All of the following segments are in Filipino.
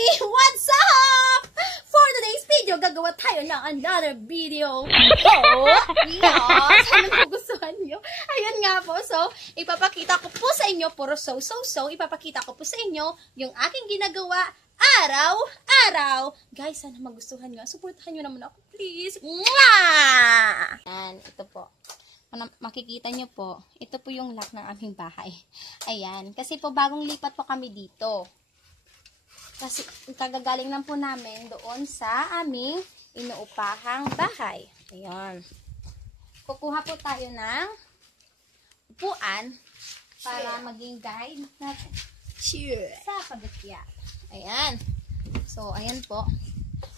What's up? For today's video, gagawa tayo ng another video. Sana magustuhan nyo. Ayun nga po. So, ipapakita ko po sa inyo, puro so. Ipapakita ko po sa inyo yung aking ginagawa araw-araw. Guys, sana magustuhan nyo. Supportahan nyo naman ako, please. Mwah! Yan, ito po. Makikita nyo po, ito po yung lock ng aming bahay. Ayan, kasi po bagong lipat po kami dito. Kasi kagagaling lang po namin doon sa aming inuupahang bahay. Ayan. Kukuha po tayo ng upuan para maging guide natin sa pag-akyat. Ayan. So, ayan po.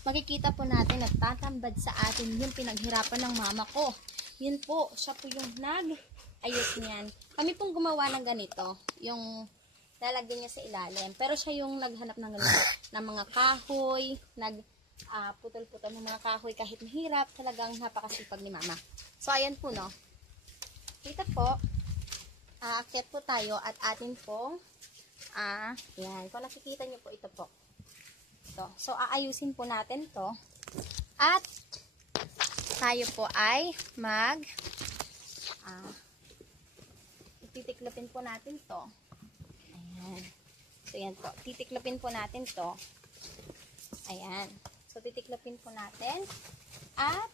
Makikita po natin nagtatambad sa atin yung pinaghirapan ng mama ko. Yun po, siya po yung nag-ayos niyan. Kami pong gumawa ng ganito, yung lalagyan niya sa ilalim. Pero siya yung naghanap ng ganito, ng mga kahoy, putol-putol ng mga kahoy kahit mahirap. Talagang napakasipag ni mama. So, ayan po, no. Dito po, aakyat po tayo at atin po, yan. Kung nakikita niyo po, ito po. Ito. So, aayusin po natin to. At, tayo po ay titiklopin po natin to. Ayan. So, yan po. Titiklopin po natin to. Ayan. So, titiklopin po natin at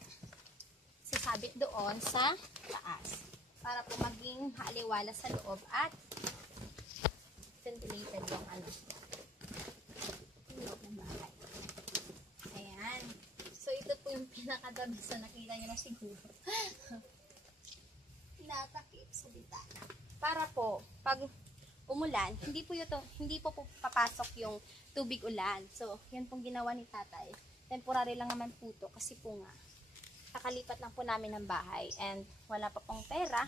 sasabit doon sa taas para po maging maaliwala sa loob at ventilated yung loob ng bahay. Ayan. So, ito po yung pinakadabi sa nakita nyo na siguro. Natakip sa bitana. Para po, pag umulan, hindi po papasok yung tubig ulan. So, yan pong ginawa ni tatay. Temporary lang naman po to kasi po nga, kakalipat lang po namin ng bahay and wala pa pong pera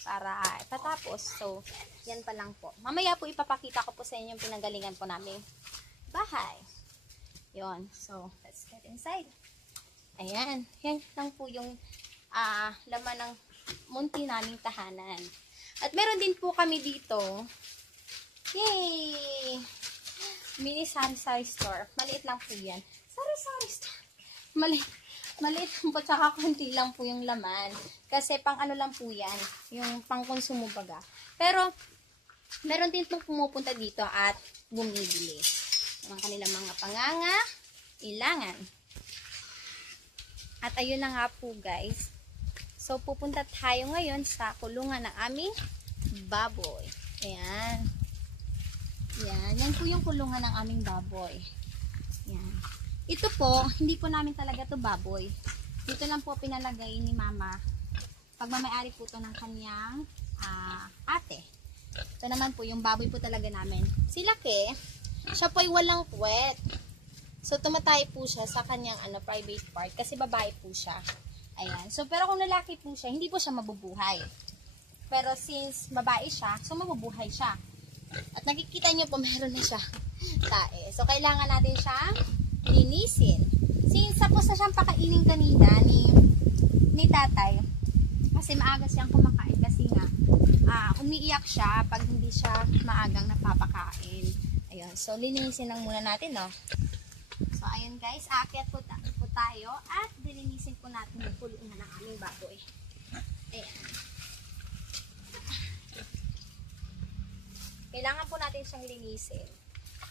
para tatapos. So, yan pa lang po. Mamaya po ipapakita ko po sa inyo yung pinanggalingan po namin bahay. Yon. So, let's get inside. Ayan. Yan lang po yung laman ng munti naming tahanan. At meron din po kami dito. Yay! Mini sari-sari store. Maliit lang po yan. Sari-sari store. Maliit lang po. Tsaka konti lang po yung laman. Kasi pang ano lang po yan. Yung pang konsumo baga. Pero, meron din pong pumupunta dito at bumibili. Ang kanilang mga pangangailangan. At ayun na nga po guys. So, pupunta tayo ngayon sa kulungan ng aming baboy. Ayan. Ayan. Yan po yung kulungan ng aming baboy. Ayan. Ito po, hindi po namin talaga to baboy. Dito lang po pinalagay ni mama. Pagmamayari po to ng kanyang ate. Ito naman po yung baboy po talaga namin. Si Laki, siya po ay walang puwet. So, tumatay po siya sa kanyang private part kasi babae po siya. Ayan. So, pero kung lalaki po siya, hindi po siya mabubuhay. Pero since babae siya, so mabubuhay siya. At nakikita nyo po, meron na siya tae. So, kailangan natin siyang linisin. Since tapos na siyang pakainin kanina ni tatay, kasi maaga siyang kumakain kasi nga, umiiyak siya pag hindi siya maagang napapakain. Ayan. So, linisin lang muna natin, no? So, ayun guys, aakyat po tayo at dilinisin po natin yung kulungan ng aming baboy. Ayan. Kailangan po natin siyang linisin.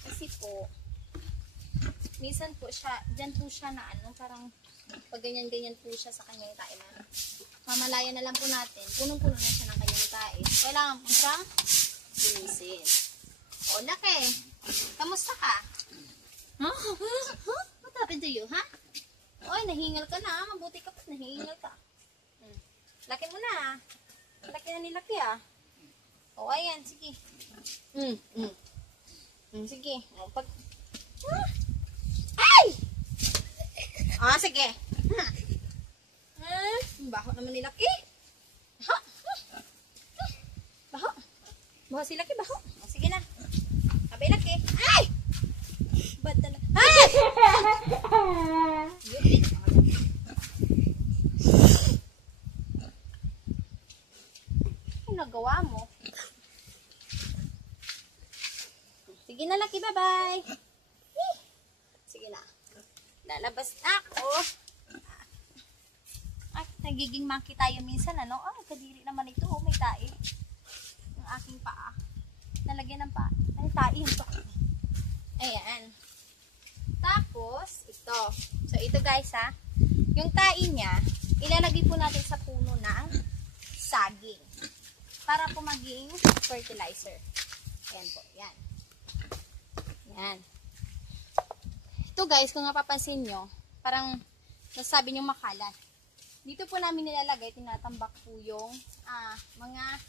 Kasi po, minsan po siya, dyan po siya na parang pag ganyan-ganyan po siya sa kanyang tae na. Mamalaya na lang po natin. Punong-puno na siya ng kanyang tae. Kailangan po siyang linisin. O, Laki, kamusta ka? Huh? What happened to you, ha? Oy, nahingal ka na. Mabuti ka pa. Nahingal ka. Laki mo na. Laki na ni Laki, O, ayan. Sige. Sige. O, pag... Ay! Sige. Baho naman ni Laki. Baho. Baho si Laki, baho. Sige na. Abay, Laki. Ay! Ba't talaga? Ay! Ano nagawa mo? Sige na, Laki. Bye-bye. Lalabas na ako. Ay, nagiging monkey tayo minsan, ano? Ah, kadiri naman ito. Oh, may tae. Yung aking paa. Nalagyan ng paa. Ay, tae ito. Ayan. Tapos, ito. So, ito guys, ha. Yung tae niya, ilalagay po natin sa puno ng saging. Para po maging fertilizer. Ayan po. Yan. Yan. Ito guys, kung napapansin nyo, parang nasabi nyo makalat. Dito po namin nilalagay, tinatambak po yung mga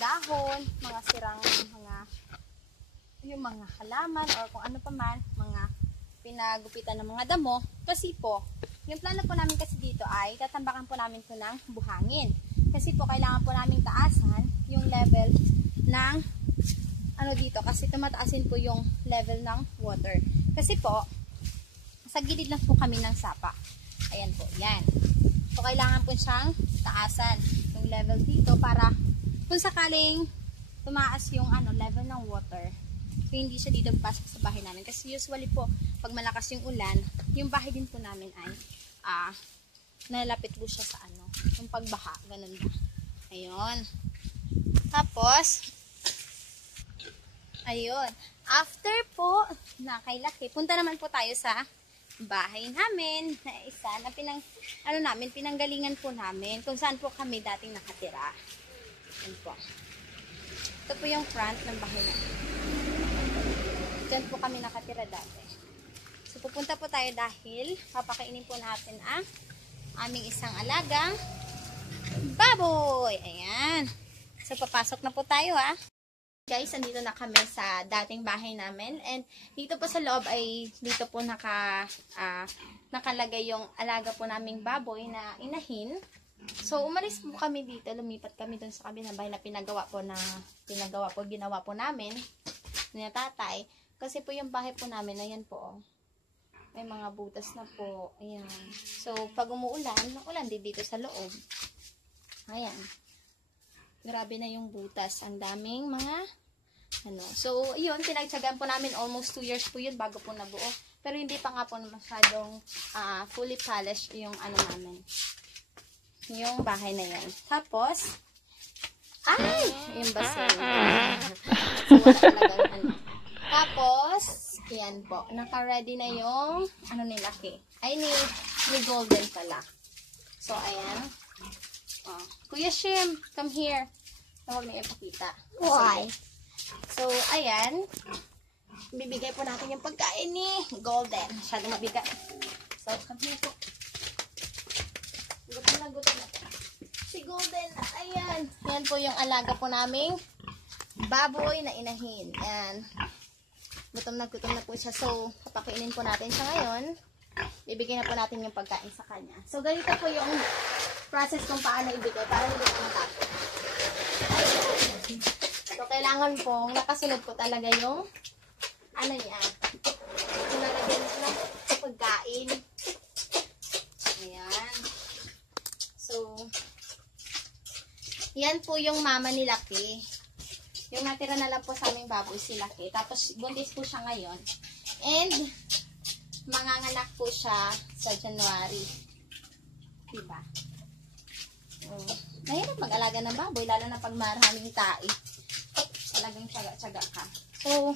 dahon, mga sirang yung mga halaman or kung ano pa man, mga pinagupitan ng mga damo. Kasi po, yung plano po namin kasi dito ay tatambakan po namin po ng buhangin. Kasi po kailangan po namin taasan yung level ng dito kasi tumataasin po yung level ng water. Kasi po, sa gilid lang po kami ng sapa. Ayan po, yan. So, kailangan po siyang taasan yung level dito para kung sakaling tumaas yung level ng water, so hindi siya dito pasok sa bahay namin. Kasi usually po, pag malakas yung ulan, yung bahay din po namin ay nalapit po siya sa yung pagbaha. Ganun ba? Ayun. Tapos, ayun. After po, nakailaki, punta naman po tayo sa bahay namin na isa na pinanggalingan po namin kung saan po kami dating nakatira. Yan po. Ito po yung front ng bahay namin. Diyan po kami nakatira dati. So, pupunta po tayo dahil papakainin po natin ang aming isang alagang baboy. Ayan. So, papasok na po tayo, ha. Guys, andito na kami sa dating bahay namin. And dito po sa loob ay dito po nakalagay yung alaga po naming baboy na inahin. So, umalis po kami dito. Lumipat kami dun sa kabilang bahay na ginawa po namin ni tatay. Kasi po yung bahay po namin, ayan po. May mga butas na po. Ayan. So, pag ulan din dito sa loob. Ayan. Grabe na yung butas. Ang daming mga So, yun, pinagtsagaan po namin almost 2 years po yun bago po nabuo. Pero hindi pa nga po masyadong fully polished yung namin. Yung bahay na yan. Tapos, yung basil. So, wala talagang Tapos, yan po. Naka-ready na yung nilaki. Ay, ni Golden pala. So, ayan. Kuya Shim, come here. Huwag na ipakita. Why? So, ayan. Bibigay po natin yung pagkain ni Golden. Masyadong mabigat. So, come here po. Gutom na. Si Golden, ayan. Yan po yung alaga po naming baboy na inahin. Yan. Gutom na po siya. So, papakainin po natin siya ngayon. Bibigyan na po natin yung pagkain sa kanya. So, ganito po yung process kung paano ibigay para hindi ko matapos. So, kailangan pong nakasunod po talaga yung niya. Nalagyan ko ng pagkain. Ayan. So, yan po yung mama ni Lucky. Yung natira na lang po sa aming baboy si Lucky. Tapos, buntis po siya ngayon. And, manganganak po siya sa January. Diba? Mahirap mag-alaga ng baboy, lalo na pag maraming tae. Talagang tsaga-tsaga ka. So,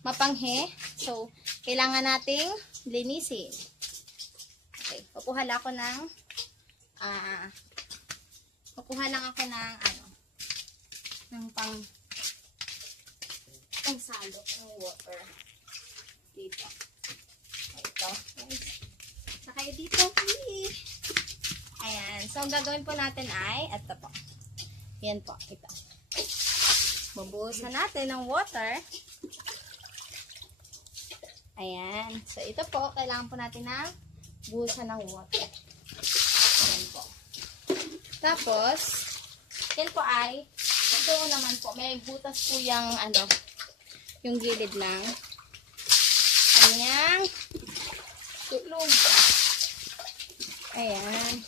mapanghe. So, kailangan nating linisin. Okay, kukuha lang ako ng pangsalo ng water. Dito. Ito. Saka dito. Ayan. So, ang gagawin po natin ay, ito po. Yan po. Ito. Bubuhusan natin ng water. Ayan. So, ito po. Kailangan po natin ng buhusan ng water. Ayan po. Tapos, yan po ay, ito naman po. May butas po yung gilid lang. Kanyang tulog. Ayan.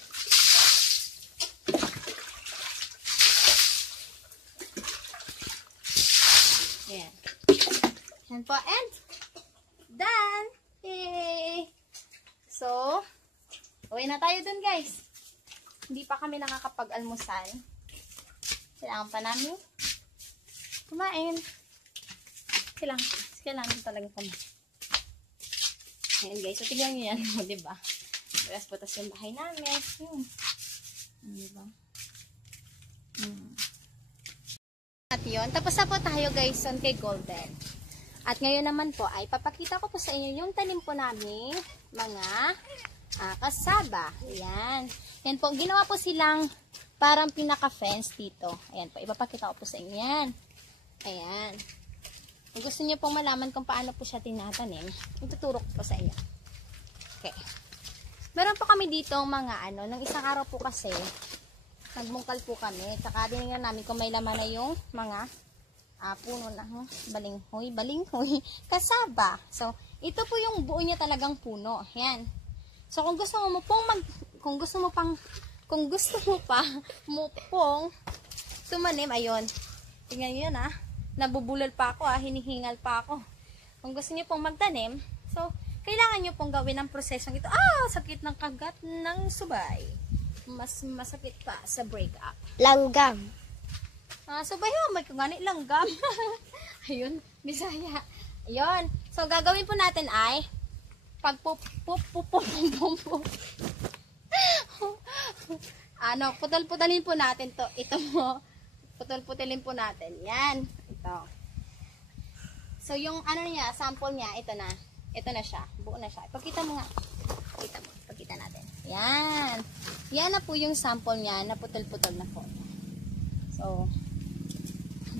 Ayan. Yan po. And, done! Yay! So, uwi na tayo dun, guys. Hindi pa kami nakakapag-almusal. Kailangan pa namin kumain. Kailangan talaga kumain. Ayan, guys. So, tignan nyo yan. Diba? Butas yung bahay namin. Diba? At yun. Tapos na po tayo, guys, on kay Golden. At ngayon naman po ay papakita ko po sa inyo yung tanim po namin mga kasaba. Ayan. Yan po. Ginawa po silang parang pinaka-fence dito. Ayan po. Ipapakita ko po sa inyo yan. Ayan. Kung gusto niyo pong malaman kung paano po siya tinatanim, ituturo ko po sa inyo. Okay. Meron po kami dito mga nung isang araw po kasi, nagmungkal po kami. Tsaka dinignan namin kung may laman na yung mga puno na balinghoy, kasaba. So, ito po yung buo niya talagang puno. Ayan. So, kung gusto mo pong tumanim, ayun. Tingnan niyo yan nabubulol pa ako hinihingal pa ako. Kung gusto niyo pong magtanim, so, kailangan niyo pong gawin ang prosesong ito. Sakit ng kagat ng subay. Mas masakit pa sa breakup. Langgam. Subay may kagani langgam. Ayun, Bisaya. Ayun. So, gagawin po natin ay putol-putulin po natin to. Ito mo. Putol-putulin po natin. Yan. Ito. So, yung niya, sample niya, ito na. Ito na siya. Buo na siya. Ipakita mo nga. Pakita natin. Yan. Yan na po yung sample niya na putol-putol na po. So,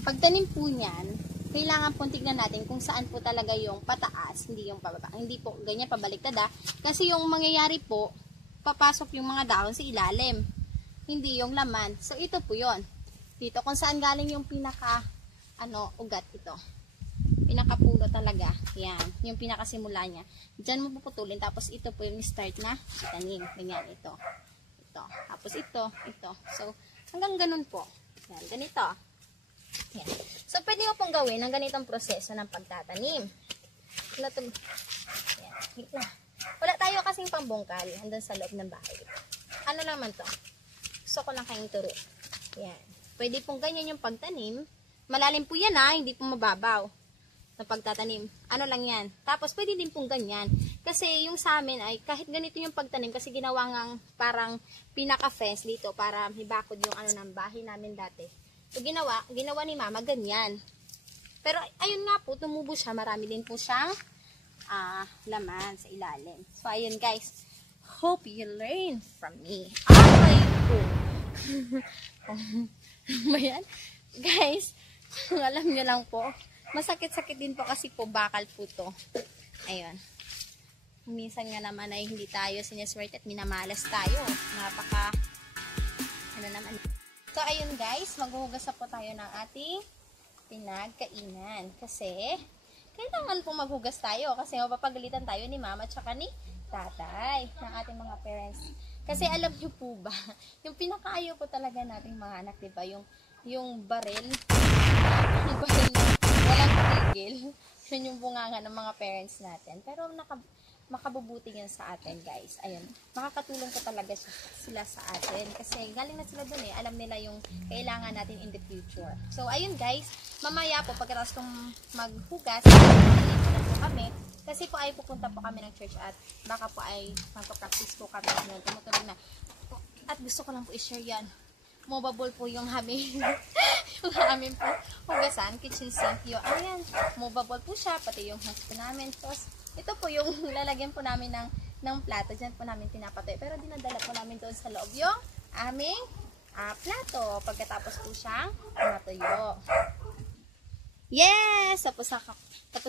pagtanim po niyan, kailangan po tignan natin kung saan po talaga yung pataas, hindi yung pababa. Hindi po ganyan pabaliktad kasi yung mangyayari po, papasok yung mga dahon sa ilalim. Hindi yung laman. So, ito po yon. Dito, kung saan galing yung pinaka, ugat ito. Pinakapuno talaga. Yan. Yung pinakasimula niya. Diyan mo puputulin. Tapos, ito po yung start na itanim. Ganyan, ito. Ito. Tapos, ito. So, hanggang ganun po. Yan. Ganito. Yan. So, pwede mo pong gawin ang ganitong proseso ng pagtatanim. Wala tayo kasing pambungkal hanggang sa loob ng bahay. Ano naman to? Gusto ko lang kayong turo. Yan. Pwede pong ganyan yung pagtanim. Malalim po yan hindi po mababaw na pagtatanim. Ano lang yan. Tapos pwede din pong ganyan. Kasi yung sa amin ay kahit ganito yung pagtanim kasi ginawa ngang parang pinaka-fence dito para hibakod yung ng bahay namin dati. So ginawa ni mama ganyan. Pero ayun nga po, tumubo siya. Marami din po siyang laman sa ilalim. So ayun guys. Hope you learn from me. Bayan? Guys, alam nyo lang po, masakit-sakit din po kasi po bakal po to. Ayun. Minsan nga naman ay hindi tayo sineswerte at minamalas tayo. Naman. So, ayun guys, maghuhugas na po tayo ng ating pinagkainan. Kasi, kailangan po maghugas tayo kasi mapapagalitan tayo ni mama at saka ni tatay ng ating mga parents. Kasi alam niyo po ba, yung pinakaayaw po talaga nating mga anak, diba? Yung baril na walang tigil. Yun yung bunganga ng mga parents natin. Pero makabubuti yan sa atin, guys. Ayun, makakatulong po talaga sila sa atin. Kasi galing na sila dun alam nila yung kailangan natin in the future. So, ayun guys, mamaya po, pagkatapos kong maghugas, po kami. Kasi po ay pupunta po kami ng church at baka po ay magpa-practice po kami. Tumutuloy na. At gusto ko lang po i-share yan. Movable po yung aming po hugasan, kitchen sink. Ayan, movable po siya, pati yung host po namin. Tapos, ito po yung lalagyan po namin ng plato. Diyan po namin pinapatoy. Pero dinadala po namin doon sa loob yung aming plato. Pagkatapos po siyang matuyo. Yes! Tapos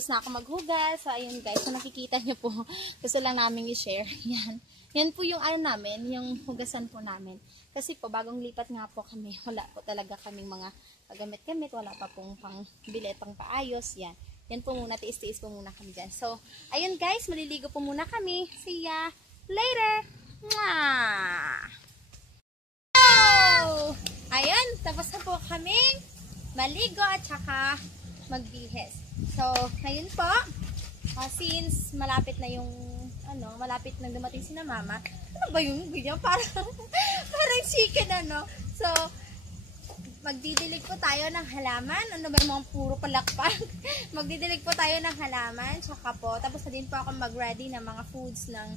na ako maghugas. So, ayun guys. So, nakikita nyo po. Gusto lang namin i-share. Yan. Yan po yung namin, yung hugasan po namin. Kasi po, bagong lipat nga po kami. Wala po talaga kaming mga pagamit-gamit. Wala pa pong pang-bilet, pang-paayos. Yan. Yan po muna. Tiis-tiis po muna kami dyan. So, ayun guys. Maliligo po muna kami. See ya later! Mwah! Oh! Ayun. Tapos na po kaming maligo at saka magbihis. So, ngayon po, since malapit na yung malapit nang dumating si na mama. Ano ba yung ganyan? Parang chicken, So, magdidilig po tayo ng halaman. Ano ba yung mga puro palakpak? Magdidilig po tayo ng halaman. Tsaka po, tapos na din po ako mag-ready ng mga foods ng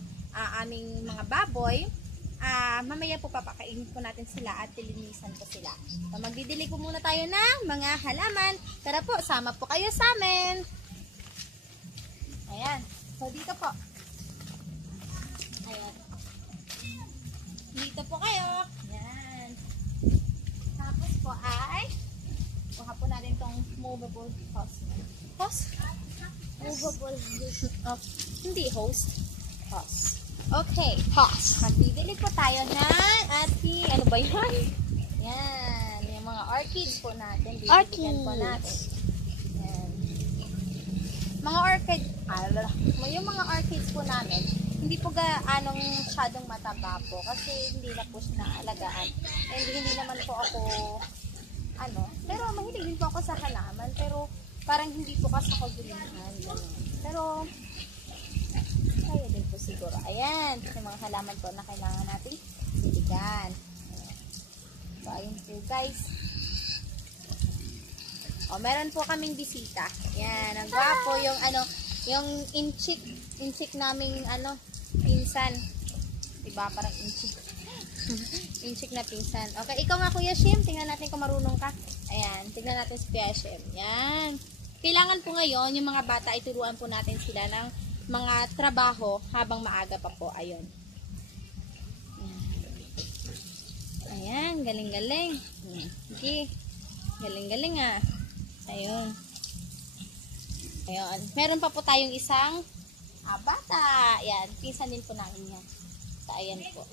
aming mga baboy. Mamaya po papakainin po natin sila at lilinisan po sila. So, magdidilig po muna tayo ng mga halaman. Tara po, sama po kayo sa amin. Ayan. So, dito po. Ayan. Dito po kayo. Ayan. Tapos po ay kuha po natin itong movable hose. Hose? Movable hose. Hindi hose. Hose. Okay. Hose. Magbibilig po tayo ng ating, ano ba yan? Yan. Yung mga orchids po natin. Orchids. Po natin. Yan. Mga orchid, yung mga orchids po namin, hindi po gaanong masyadong mataba po kasi hindi na po siya naalagaan. And hindi naman po ako, pero mahilig din po ako sa halaman, pero parang hindi po kasi ako gulihan. Pero, kaya din po siguro. Ayan, yung mga halaman po na kailangan natin diligan. So, ayun po guys. Meron po kaming bisita. Ayan, ang gwapo yung yung inchik naming pinsan. Diba? Parang inchik. Inchik na pinsan. Okay, ikaw nga Kuya Shim, tingnan natin kung marunong ka. Ayan, tingnan natin si Kuya Shim. Yan. Kailangan po ngayon, yung mga bata, ituruan po natin sila ng mga trabaho habang maaga pa po. Ayun. Ayan, galing-galing. Okay. Galing-galing ah. Ayun. Ayun. Meron pa po tayong isang bata. Ayan. Pinsan din po namin yan. So, ayan po.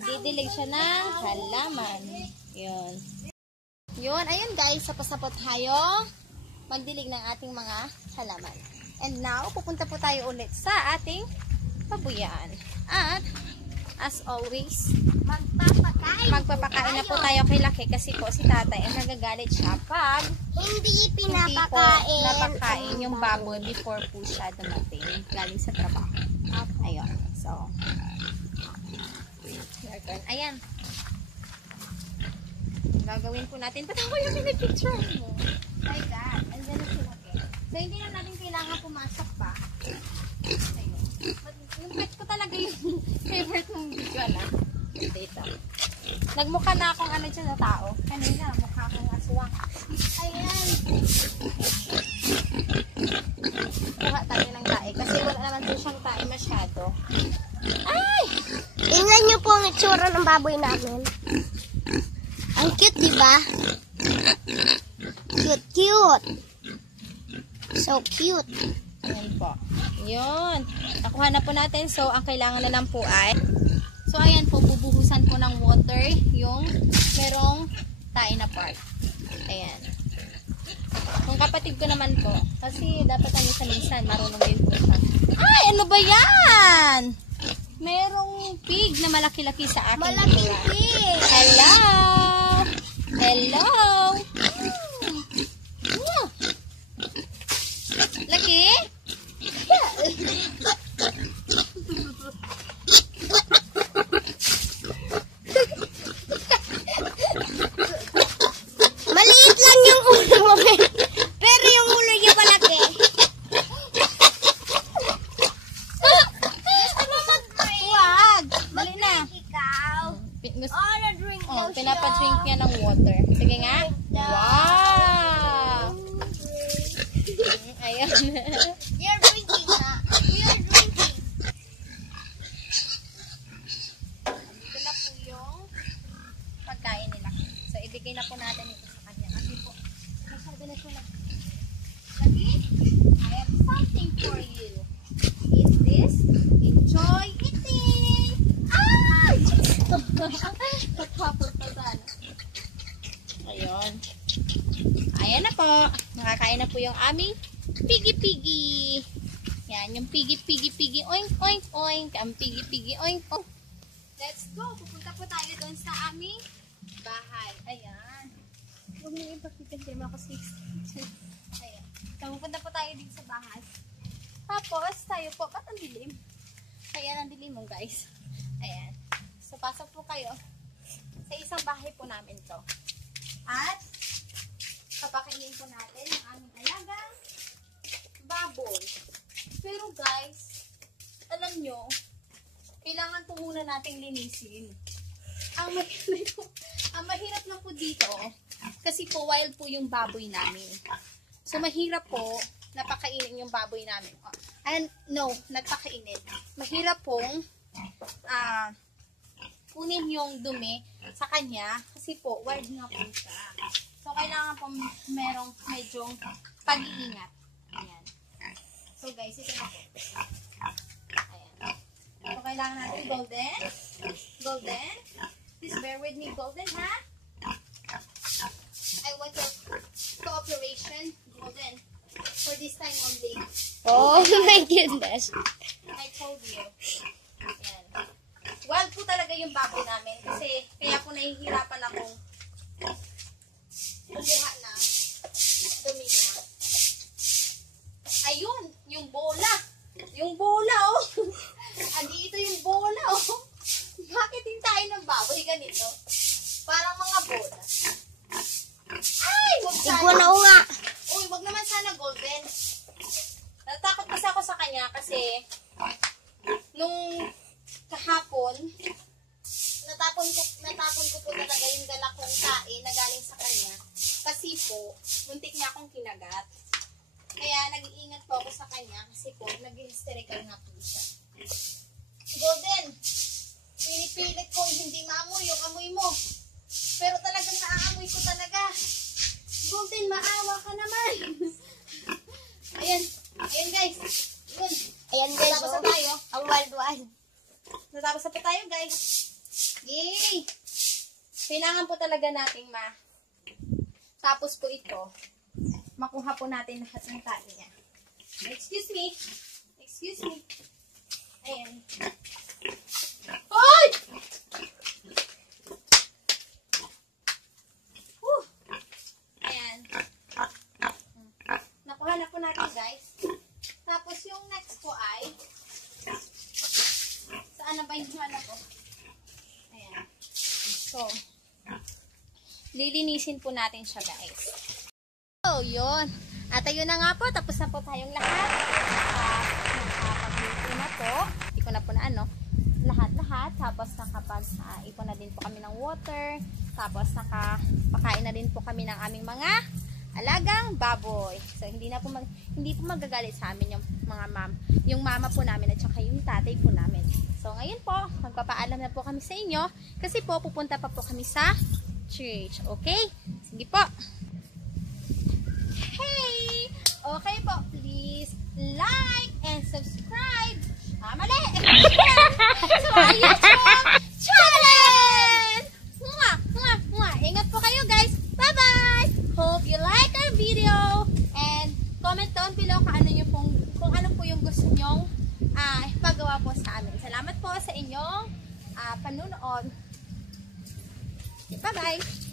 Didilig siya ng halaman. Yun. Yun. Ayun guys. Sapos-sapot tayo magdilig ng ating mga halaman. And now, pupunta po tayo ulit sa ating babuyan. At, as always, magpapakain na po tayo kay Laki kasi po si tatay ay nagagalit siya pag hindi hindi po napakain yung baboy before po siya dumating galing sa trabaho. Ayun. So, your turn. Ayan. Gagawin po natin. Ba't ako yung pinipicture mo? My God. Andyan na si Laki. So, hindi na natin kailangan pumasok pa. Ayun. Yung pet ko talaga yung favorite mong video na. Dito. Nagmukha na akong dyan na tao. Kanina, mukha akong aswang. Ayan. Kuha tayo ng tae. Kasi wala naman po siyang tae masyado. Ay! Tingnan niyo po ang itsura ng baboy namin. Ang cute, diba? Cute, cute. So cute. Ayan po. Yun. Nakuha na po natin. So, ang kailangan na lang po ay so, ayan po. Bubuhusan po ng water yung merong tae na part. Ayan. Yung kapatid ko naman po. Kasi dapat sa minsan marunong din po siya. Ay! Ano ba yan? Merong pig na malaki-laki sa akin. Malaking pig. Hello! Hello! Laki? Maliit lang yung ulo mo, pero yung ulo niya malaki. Wag! Dali na. Ikaw. Na-drink daw siya. Pinapadrink niya ng water. Sige nga. Wow! Ayan. You're drinking na. You're drinking. Ito na po yung pagkain nila. So, ibigay na po natin ito sa kanya. Kasi po, masyado na siya na. Lagi, I have something for you. Eat this. Enjoy eating. Ay! Pagpapot pa sana. Ayun. Ayan na po. Nakakain na po yung aming piggy-piggy. Yan, yung piggy-piggy-piggy. Oink, oink, oink. Ang piggy-piggy, oink, oink. Let's go. Pupunta po tayo doon sa aming bahay. Ayan. Huwag mo yung pakita. Hindi mo ako 60. Ayan. So, pupunta po tayo dito sa bahay. Tapos, tayo po, ba't ang dilim? Ayan, ang dilim mo, guys. Ayan. So, pasok po kayo. Sa isang bahay po namin to. At, papakainin po natin ang aming alagang baboy. Pero, guys, alam nyo, kailangan po muna nating linisin. Ang mahirap na po dito, kasi po wild po yung baboy namin. So, mahirap po napakainin yung baboy namin. Nagpakainin. Mahirap pong kunin yung dumi sa kanya kasi po, wild nga po siya. So, kailangan po merong medyo pag-iingat. Ayan. So, guys, ito na po. Ayan. So, kailangan natin golden. Golden. Please bear with me, golden, ha? I want your cooperation, golden. For this time only. Oh my goodness. I told you. Ayan. Wild po talaga yung baboy namin. Kasi kaya po nahihirapan akong kumuha ng dumi niya. Ayun, yung bola. Yung bola, oh. Andito yung bola, oh. Bakit yung tayo ng baboy ganito? Parang mga bola. Ay, wag sana. Iguana o nga. Uy, wag naman sana golden. Natakot kasi ako sa kanya kasi nung kahapon, natapon ko po talaga yung dala kong tae na galing sa kanya. Kasi po, muntik niya akong kinagat. Kaya nag-iingat po ako sa kanya kasi po, nag-hysterical na po siya. Golden, pinipilit kong hindi maamoy yung amoy mo. Pero talagang naaamoy ko talaga. Golden, maawa ka naman. Ayan. Ayan, guys. Yun. Ayan guys, Natapos na tayo. ang wild. Natapos na po tayo, guys. Yay! Kailangan po talaga nating tapos po ito, makuha po natin lahat ng tae niya. Excuse me. Excuse me. Ayan. Hoy! Ayan. Nakuha na po natin, guys. Tapos yung next po ay saan na ba yung ano ko? Ayan. So, lilinisin po natin siya, guys. So, yun. At ayun na nga po. Tapos na po tayong lahat. Nakapag-ipon na po. Hindi ko na po na lahat-lahat. Tapos nakapag-ipon na din po kami ng water. Tapos nakapakain na din po kami ng aming mga alagang baboy. So, hindi po magagalit sa amin yung mama po namin at saka yung tatay po namin. So, ngayon po, magpapaalam na po kami sa inyo kasi po, pupunta pa po kami sa church. Okay? Sige po. Hey! Okay po, please like and subscribe. Mali! So, YouTube channel! Ingat po kayo, guys. Bye-bye! Hope you like our video and comment down below kung ano po yung gusto nyong ipagawa po sa amin. Salamat po sa inyong panunood. Bye-bye!